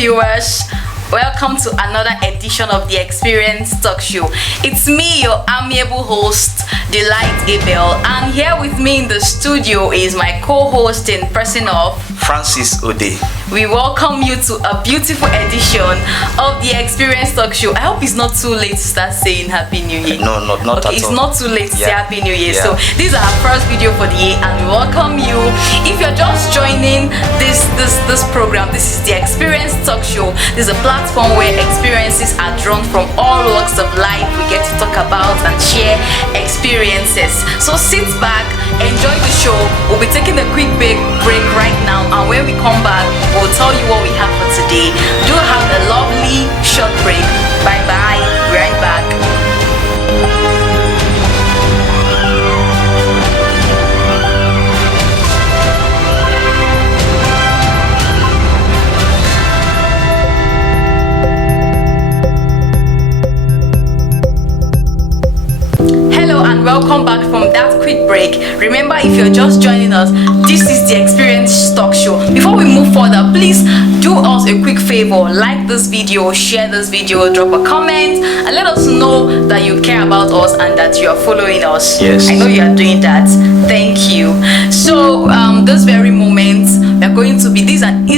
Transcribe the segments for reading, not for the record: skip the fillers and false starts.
viewers. Welcome to another edition of the Experience Talk Show. It's me, your amiable host, Delight Abel, and here with me in the studio is my co-host in person of Francis Ode. We welcome you to a beautiful edition of the Experience Talk Show. I hope it's not too late to start saying Happy New Year. No, not okay, at all. It's not too late to say Happy New Year. Yeah. So this is our first video for the year, and we welcome you. If you're just joining this program, this is the Experience Talk Show. This is a platform where experiences are drawn from all walks of life. We get to talk about and share experiences. So sit back, enjoy the show. We'll be taking a quick break right now, and when we come back, we'll tell you what we have for today. Do have a lovely short break. Bye bye. Be right back. Welcome back from that quick break. Remember, if you're just joining us, this is the Experience Talk Show. Before we move further, please do us a quick favor: like this video, share this video, drop a comment, and let us know that you care about us and that you are following us. Yes, I know you are doing that. Thank you. So this very moment, we're going to be an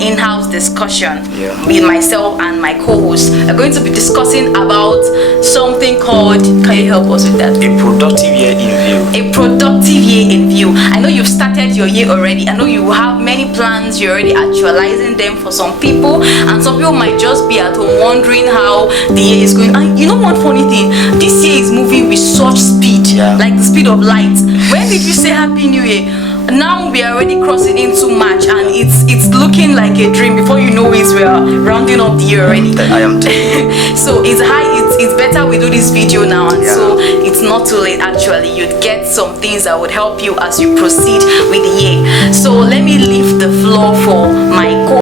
in-house discussion with myself and my co-host. We're going to be discussing about something called, can you help us with that? A productive year in view. A productive year in view. I know you've started your year already. I know you have many plans. You're already actualizing them for some people, and some people might just be at home wondering how the year is going. And you know one funny thing? This year is moving with such speed, like the speed of light. When did you say Happy New Year? Now we are already crossing into March, and it's looking like a dream. Before you know it, we are rounding up the year already. I am telling So it's better we do this video now, and so it's not too late. Actually, you'd get some things that would help you as you proceed with the year. So let me leave the floor for my co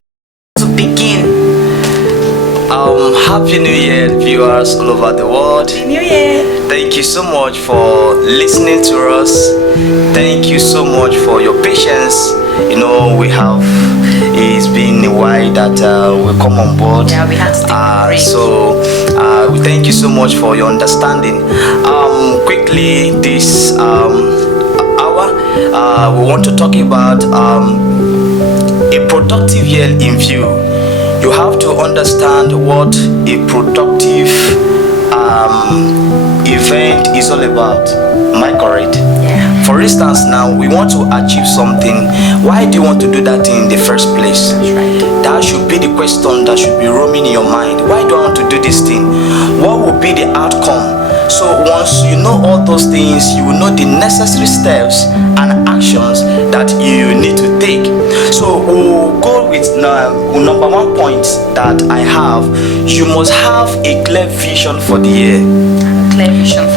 to begin. Happy New Year, viewers all over the world. Happy New Year. Thank you so much for listening to us. Thank you so much for your patience. You know, it's been a while that we come on board. Yeah, we had to take a break. So we thank you so much for your understanding. Quickly, this hour, we want to talk about a productive year in view. You have to understand what a productive event is all about. Am I correct? Yeah. For instance, now we want to achieve something. Why do you want to do that thing in the first place? That's right. That should be the question that should be roaming in your mind. Why do I want to do this thing? What will be the outcome? So once you know all those things, you will know the necessary steps and actions that you need to take. So we'll go with number one point that I have. You must have a clear vision for the year.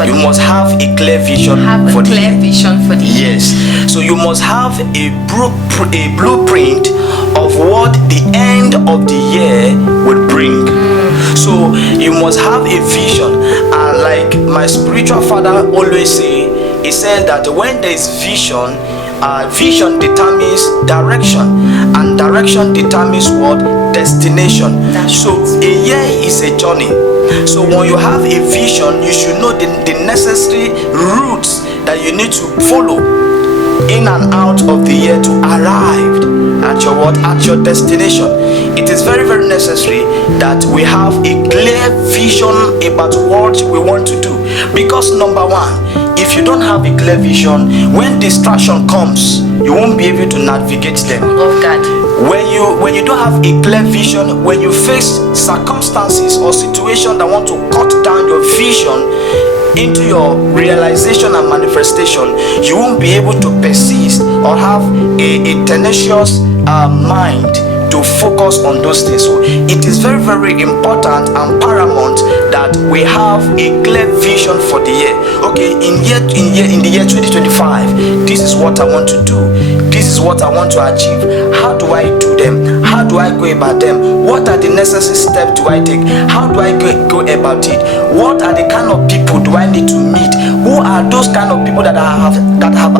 You must have a clear vision for the year. Yes. So you must have a blueprint of what the end of the year would bring. So you must have a vision. And like my spiritual father always say, he said that when there is vision, vision determines direction, and direction determines what? Destination. So a year is a journey. So when you have a vision, you should know the necessary routes that you need to follow in and out of the year to arrive at your destination. It is very, very necessary that we have a clear vision about what we want to do. Because number one, if you don't have a clear vision, when distraction comes, you won't be able to navigate them. Oh God. When you don't have a clear vision, when you face circumstances or situations that want to cut down your vision into your realization and manifestation, you won't be able to persist or have a tenacious mind to focus on those things. So it is very, very important and paramount that we have a clear vision for the year. Okay, in the year 2025, this is what I want to do. This is what I want to achieve. How do I do them? How do do I go about them? What are the necessary steps do I take? How do I go about it? What are the kind of people do I need to meet? Who are those kind of people that have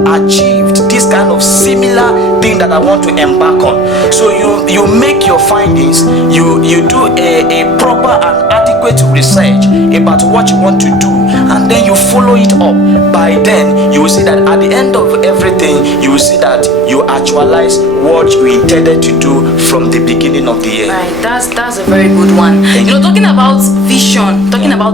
achieved this kind of similar thing that I want to embark on? So you make your findings, you do a proper and adequate research about what you want to do, and then you follow it up. By then you will see that at the end of everything, you will see that you actualize what you intended to do from the beginning of the year. Right, that's a very good one. Talking about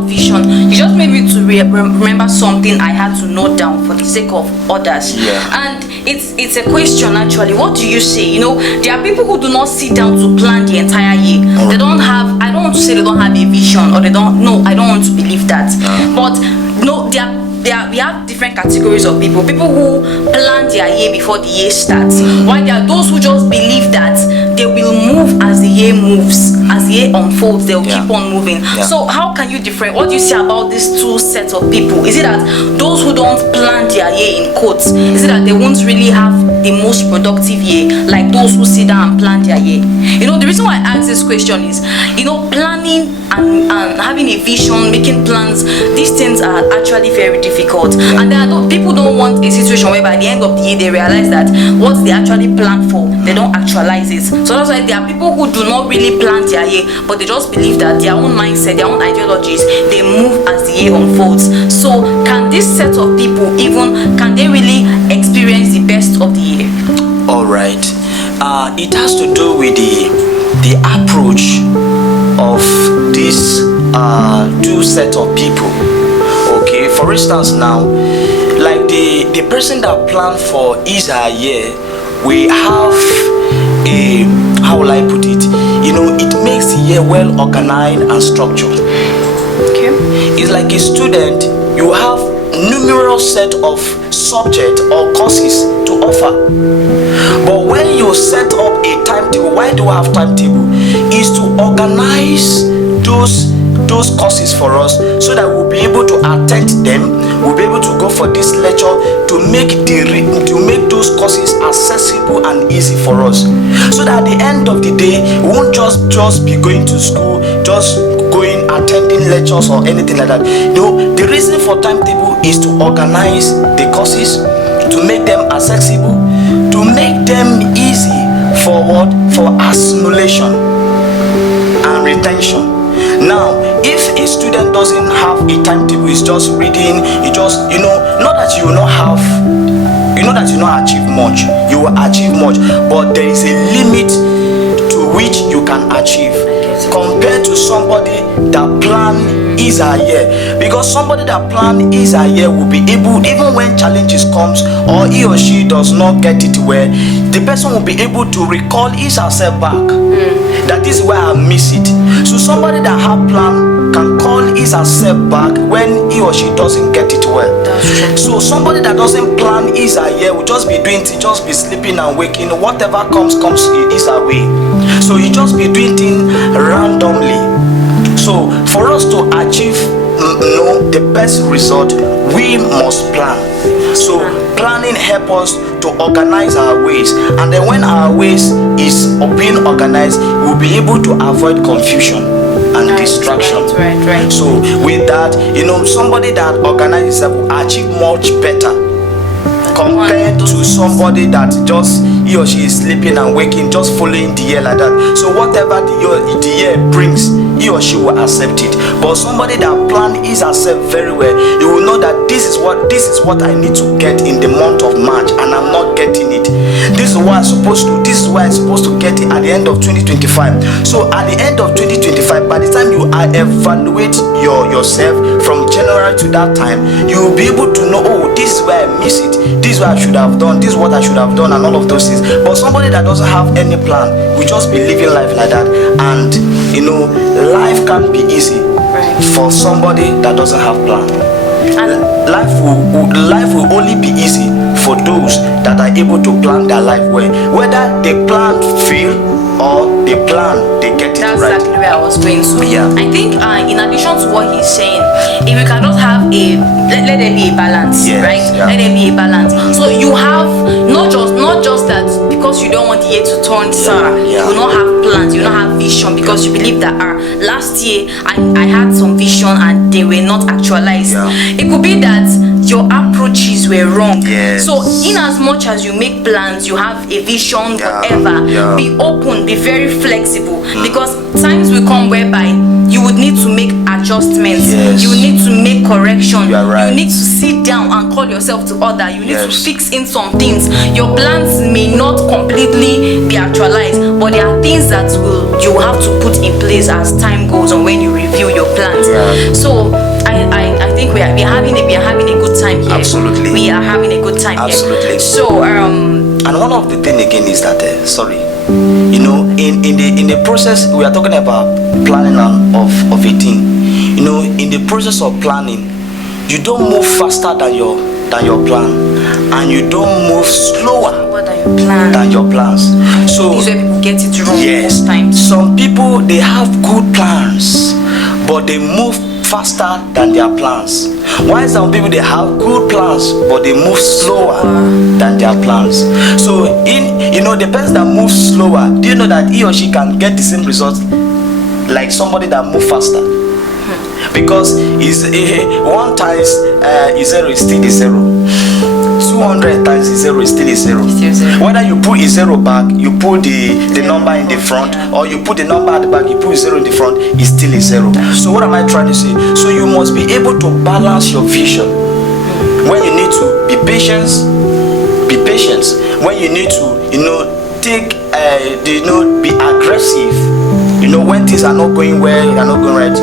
vision, you just made me to remember something I had to note down for the sake of others. And it's a question actually. What do you say? There are people who do not sit down to plan the entire year. They don't have, I don't want to say they don't have a vision, or they don't, no, I don't want to believe that. But no, we have different categories of people who plan their year before the year starts, while there are those who just believe that they will move as the year moves, as the year unfolds, they'll keep on moving. So how can you differentiate? What do you say about these two sets of people? Is it that those who don't plan their year in quotes, is it that they won't really have the most productive year like those who sit down and plan their year? The reason why I ask this question is, planning and having a vision, making plans, these things are actually very difficult. And there are people don't want a situation where by the end of the year they realize that what they actually planned for, they don't actualize it. So that's why there are people who do not really plan their year, but they just believe that their own mindset, their own ideologies, they move as the year unfolds. So can this set of people can they really experience the best of the year? All right. It has to do with the approach of these two set of people. Okay, for instance now, like the person that planned for his year, we have a, how will I put it, it makes the year well organized and structured. Okay, it's like a student, you have numerous set of subjects or courses to offer, but when you set up a timetable, why do I have timetable? Is to organize those courses for us, so that we'll be able to attend them, we'll be able to go for this lecture, to make those courses accessible and easy for us, so that at the end of the day we won't just be going to school, just attending lectures or anything like that. The reason for timetable is to organize the courses, to make them accessible, to make them easy for assimilation and retention. Now, if a student doesn't have a timetable, is just reading, not that you will not have, that you will not achieve much, you will achieve much, but there is a limit to which you can achieve compared to somebody that plan his year. Because somebody that plan his year will be able, even when challenges comes or he or she does not get it well, the person will be able to recall his or herself back. That is where I miss it. So somebody that have plan can call his or herself back when he or she doesn't get it well. So somebody that doesn't plan his year will just be doing things, just be sleeping and waking, whatever comes his way. So you just be doing things randomly. So for us to achieve the best result, we must plan. So planning helps us to organize our ways, and then when our ways is being organized, we'll be able to avoid confusion and distraction. Right. So with that, somebody that organizes himself will achieve much better compared to somebody that just he or she is sleeping and waking, just following the year like that. So whatever the year brings, he or she will accept it. But somebody that plan his herself very well, you will know that this is what I need to get in the month of March, and I'm not getting it. This is what I'm supposed to get it at the end of 2025. So at the end of 2025, by the time you evaluate yourself from January to that time, you will be able to know, this is where I miss it, this is what I should have done, this is what I should have done, and all of those things. But somebody that doesn't have any plan will just be living life like that, and life can't be easy for somebody that doesn't have plan. And life will only be easy for those that are able to plan their life well, whether they plan fail or they plan, they get it That's right. exactly where I was going to. Yeah. I think in addition to what he's saying, if you cannot have let there be a balance, Yes, right? yeah. Let there be a balance. So you have not just that because you don't want the year to turn sour, Yeah. you will not have plans, you will not have vision because you believe that last year I had some vision and they were not actualized. Yeah. It could be that your approaches were wrong. Yes. So in as much as you make plans, you have a vision, Yeah. whatever, Yeah. be open, be very flexible, because times will come whereby you would need to make adjustments. Yes. You need to make correction. You are right. You need to sit down and call yourself to order. You need to Yes. fix in some things. Your plans may not completely be actualized, but there are things that you will have to put in place as time goes on when you review your plans. Yeah. So I think we are having a good time here. Absolutely. We are having a good time Absolutely. here. So And one of the thing again is that in the process we are talking about planning of a thing. In the process of planning, you don't move faster than your plan, and you don't move slower what are your plans? than your plans. So This is where people get it wrong yes, sometimes. some people, they have good plans, but they move faster than their plans. Why some people, they have good plans, but they move slower than their plans. So the person that moves slower, do you know that he or she can get the same result like somebody that moves faster? Because one times zero is still a zero. 200 times zero is still a zero. Still zero. Whether you put a zero back, you put the number in the front, or you put the number at the back, you put zero in the front, it's still a zero. So what am I trying to say? So you must be able to balance your vision. When you need to be patient. When you need to take be aggressive. When things are not going well, are not going right,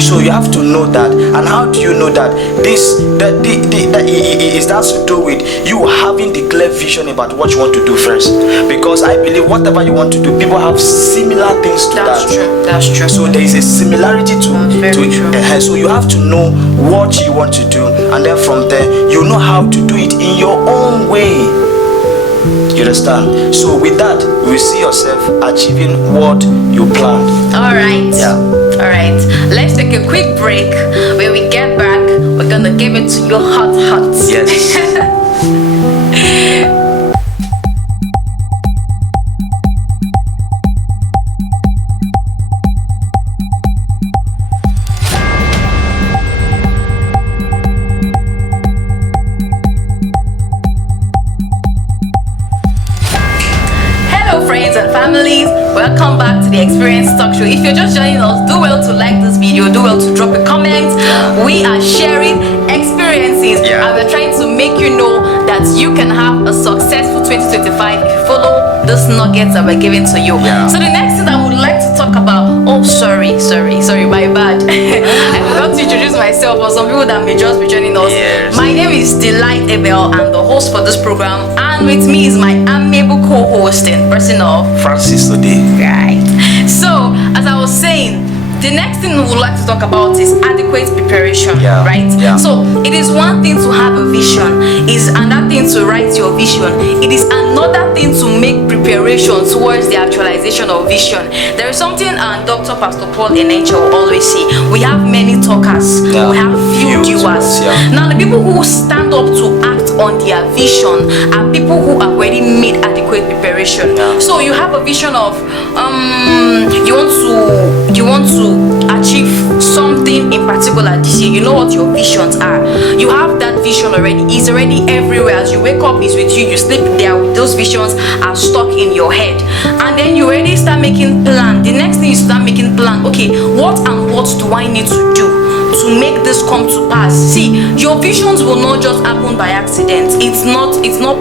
so you have to know that. And how do you know that? It has to do with you having the clear vision about what you want to do first. Because I believe whatever you want to do, people have similar things to That's that. true. That's true. So there is a similarity to true. so you have to know what you want to do, and then from there you know how to do it in your own way. You understand? So with that, you will see yourself achieving what you planned. All right. Yeah. All right. Let's take a quick break. When we get back, we're gonna give it to you hot. Yes. Friends and families, welcome back to the Experience Talk Show. If you're just joining us, do well to like this video, do well to drop a comment. We are sharing experiences and we're trying to make you know that you can have a successful 2025 if you follow these nuggets that we're giving to you. So the next thing I would like to talk about, sorry, my bad. I forgot to introduce myself for some people that may just be joining us. My name is Delight Abel, I'm the host for this program, and with me is my amiable co-host and person of Francis today. Right. So, as I was saying, the next thing we would like to talk about is adequate preparation, right? So, it is one thing to have a vision, is another thing to write your vision. It is another thing to make preparation towards the actualization of vision. There is something Dr. Pastor Paul Enenche will always say: we have many talkers, we have few doers. Now, the people who stand up to act on their vision are people who have already made adequate preparation. So, you have a vision of you want to achieve something in particular this year. You know what your visions are. You have that vision already. It's already everywhere. As you wake up, it's with you. You sleep there. Those visions are stuck in your head. And then you already start making plan. The next thing you start making plan. Okay, what do I need to do to make this come to pass? See, your visions will not just happen by accident. It's not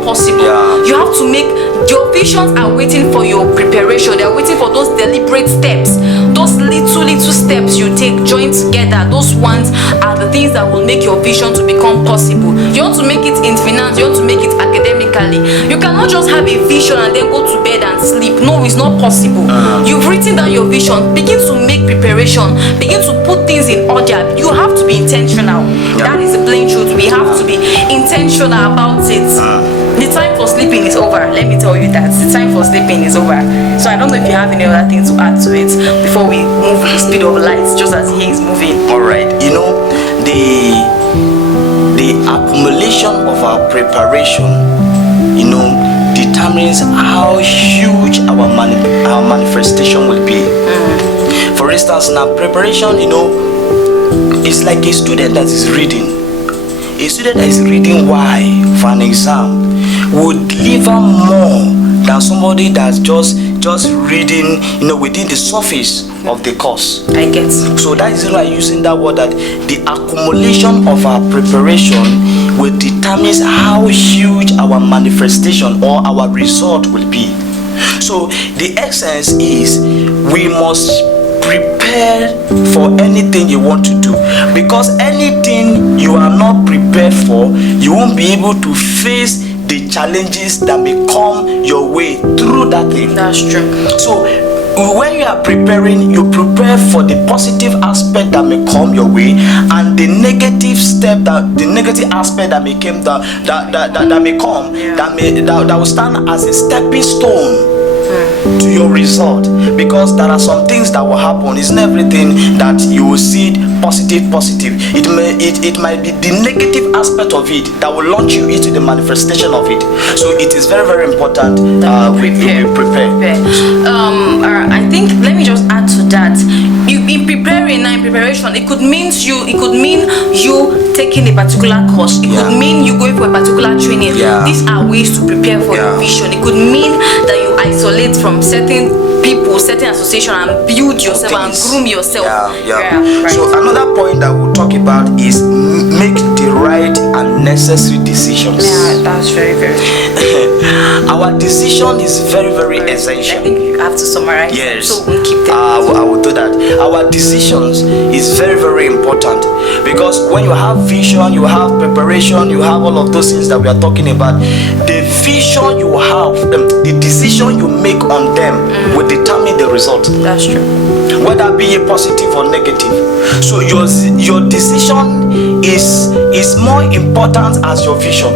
possible. You have to make your visions are waiting for your preparation. They are waiting for those deliberate steps, those little steps you take joined together. Those ones are the things that will make your vision to become possible. You want to make it in finance, you want to make it academically. You cannot just have a vision and then go to bed and sleep. No, it's not possible. You've written down your vision, begin to make preparation, begin to put things in order. You have to be intentional. That is the plain truth. We have to be intentional about it. The time for sleep sleeping is over. Let me tell you that the time for sleeping is over. So I don't know if you have any other thing to add to it before we move with the speed of light, just as he is moving. All right, the accumulation of our preparation, determines how huge our manifestation will be. For instance, now preparation, it's like a student that is reading. A student that is reading why for an exam would deliver more than somebody that's just reading, within the surface of the course. I get. So that is why using that word, that the accumulation of our preparation will determine how huge our manifestation or our result will be. So the essence is we must prepare for anything you want to do, because anything you are not prepared for, you won't be able to face the challenges that may come your way through that thing. That's true. So when you are preparing, you prepare for the positive aspect that may come your way, and the negative aspect that may come, that will stand as a stepping stone to your result. Because there are some things that will happen. It's not everything that you will see positive. It might be the negative aspect of it that will launch you into the manifestation of it. So it is very, very important we prepare. I think, let me just add to that. In preparation, it could mean you taking a particular course. It could mean you going for a particular training. These are ways to prepare for your vision. It could mean that you isolate from certain people, certain association, and build yourself and groom yourself. Right. So another point that we'll talk about is make the right and necessary decisions. Yeah, that's very, very Our decision is very, very essential. I think you have to summarize. Yes. So we'll keep them. I will do that. Our decisions is very, very important, because when you have vision, you have preparation, you have all of those things that we are talking about. The vision you have, the decision you make on them will determine the result. That's true. Whether be a positive or negative. So your decision is more important as your vision,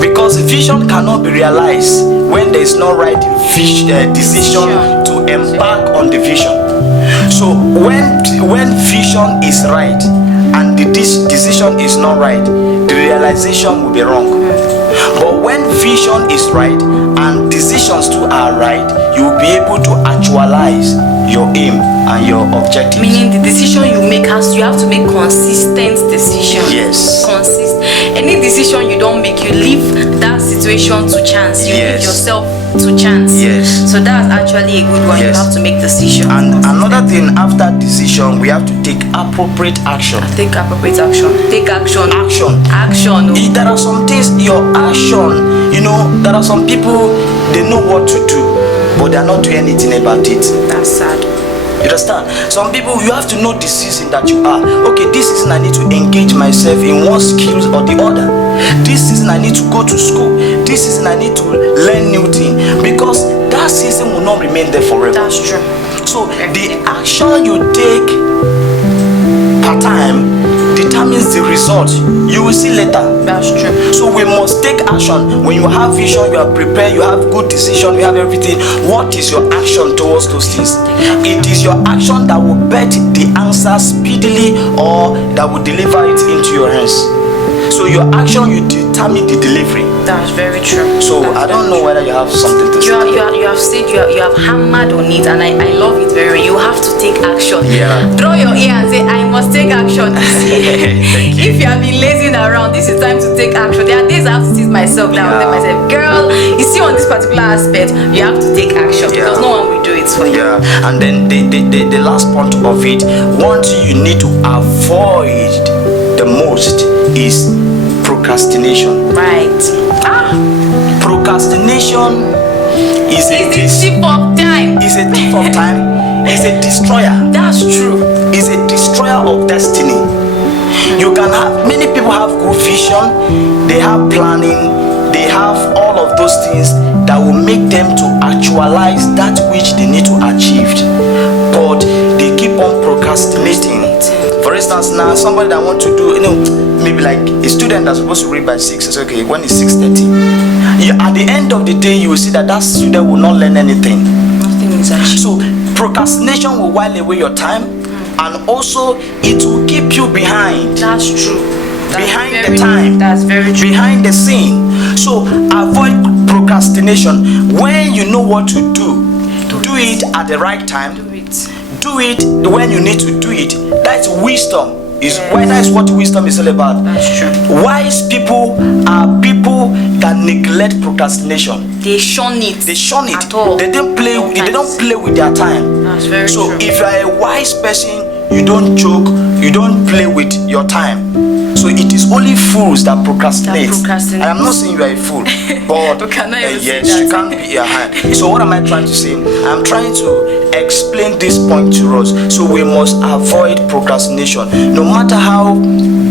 because vision cannot be realized when there is no right decision to embark on the vision. So when vision is right and the decision is not right, the realization will be wrong. But when vision is right and decisions too are right, you will be able to actualize your aim and your objectives. Meaning the decision you make you have to make consistent decisions. Yes. Any decision you don't make, you leave that situation to chance. You leave yourself to chance. Yes. So that's actually a good one. Yes. You have to make decisions. And another thing, after decision, we have to take appropriate action. Take appropriate action. Take action. Action. There are some things, your action, there are some people, they know what to do, but they are not doing anything about it. That's sad. You understand? Some people, you have to know the season that you are. Okay, this season I need to engage myself in one skill or the other. This season I need to go to school. This season I need to learn new things, because that season will not remain there forever. That's true. So the action you take per time determines the result you will see later. That's true. So we must take action. When you have vision, you are prepared, you have good decision, you have everything. What is your action towards those things? It is your action that will bet the answer speedily, or that will deliver it into your hands. So your action, you determine the delivery. That's very true. So I don't know whether you have something to say. You have said, you have hammered on it, and I love it very. You have to take action. Draw your ear and say, I must take action. If you have been lazing around, this is time to take action. There are days I have to sit myself down and tell myself, girl, you see, on this particular aspect, you have to take action, because no one will do it for you. And then the last point of it, what you need to avoid the most is procrastination. Right. Procrastination is a thief of time. Is a thief of time. Is a destroyer. That's true. Is a destroyer of destiny. You can have, many people have good vision, they have planning, they have all of those things that will make them to actualize that which they need to achieve, but they keep on procrastinating. For instance, now somebody that want to do, maybe like a student that's supposed to read by 6, it's okay, when it's 6:30, at the end of the day, you will see that that student will not learn anything. Nothing is achieved. So procrastination will while away your time, and also it will keep you behind. That's true. Behind the time. That's very true. Behind the scene. So avoid procrastination. When you know what to do it at the right time. Do it when you need to do it. That's wisdom. That is what wisdom is all about. That's true. Wise people are people that neglect procrastination. They shun it. They shun it. At all. They don't play with their time. That's very so true. if you are a wise person, you don't joke, you don't play with your time. So it is only fools that procrastinate. And I'm not saying you are a fool, but yes, you can't be a hand. So what am I trying to say? I'm trying to explain this point to us. So we must avoid procrastination. No matter how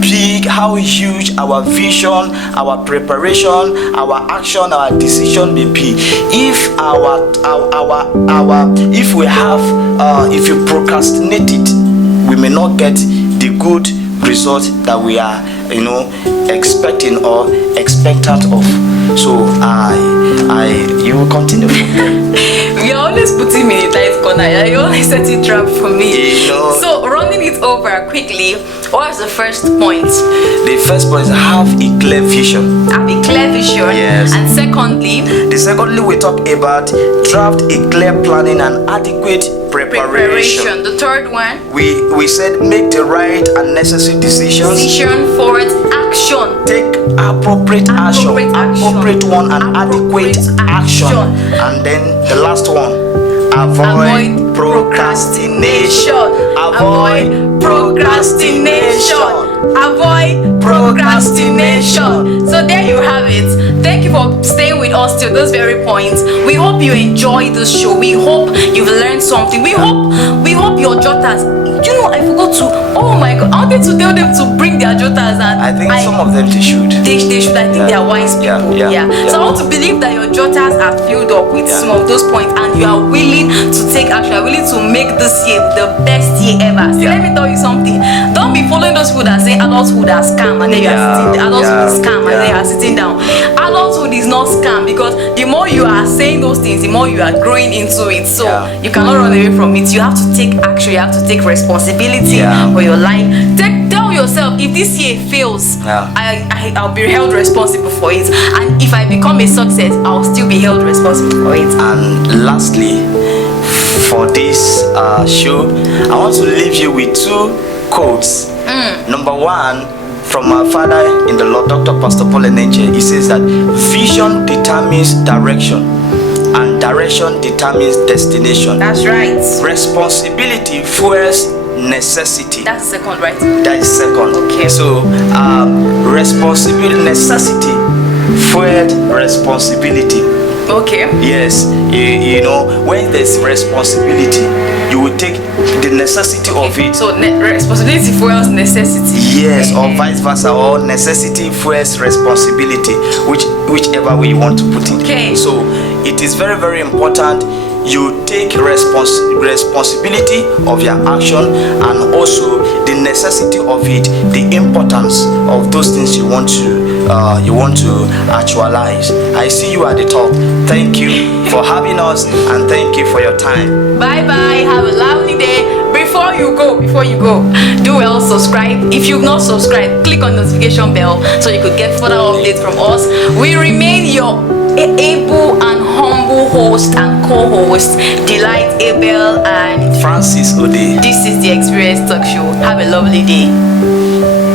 big, how huge our vision, our preparation, our action, our decision may be, if if you procrastinate it, we may not get the good result that we are expecting or expectant of. So you will continue from there. You're always putting me in a tight corner. You always set it trap for me. So running it over quickly, what is the first point? The first point is have a clear vision. Have a clear vision. Yes. And secondly we talk about draft a clear planning and adequate preparation. The third one, we said make the right and necessary decisions. Decision forward action. Take appropriate action. Appropriate one and adequate action. And then the last one, avoid procrastination. Avoid procrastination. Avoid procrastination. So there you have it. Thank you for staying with us till those very points. We hope you enjoyed this show. We hope you've learned something. We hope your jotters. I forgot to. Oh my God! I wanted to tell them to bring their jotters, and I think some of them they should. They should. I think they are wise people. Yeah. So I want to believe that your jotters are filled up with some of those points, and you are willing to take action. You are willing to make this year the best year ever. So let me tell you something. Don't be following those people that say adulthood are scam, and then you are sitting. Adulthood is scam, and then you are sitting down. Adulthood is not scam, because the more you are saying those things, the more you are growing into it. So you cannot run away from it. You have to take action. You have to take responsibility for your life. Tell yourself, if this year fails, I'll be held responsible for it, and if I become a success, I'll still be held responsible for it. And lastly, for this show, I want to leave you with two quotes. Number one, from our father in the Lord, Dr. Pastor Paul Enenche. He says that vision determines direction, and direction determines destination. That's right. Responsibility fuels necessity. That's second, right? That is second. Okay. So responsibility, necessity fueled responsibility. Okay. Yes. When there's responsibility, you will take the necessity of it. So responsibility fuels necessity. Yes, or vice versa, or necessity fuels responsibility, whichever way you want to put it. Okay. So it is very, very important you take responsibility of your action, and also the necessity of it, the importance of those things you want to actualize. I see you at the top. Thank you for having us, and thank you for your time. Bye bye. Have a lovely day. Before you go, do well subscribe. If you've not subscribed, click on notification bell so you could get further updates from us. We remain your able and humble host and co-host, Delight Abel and Francis Ode. This is the Experience Talk Show. Have a lovely day.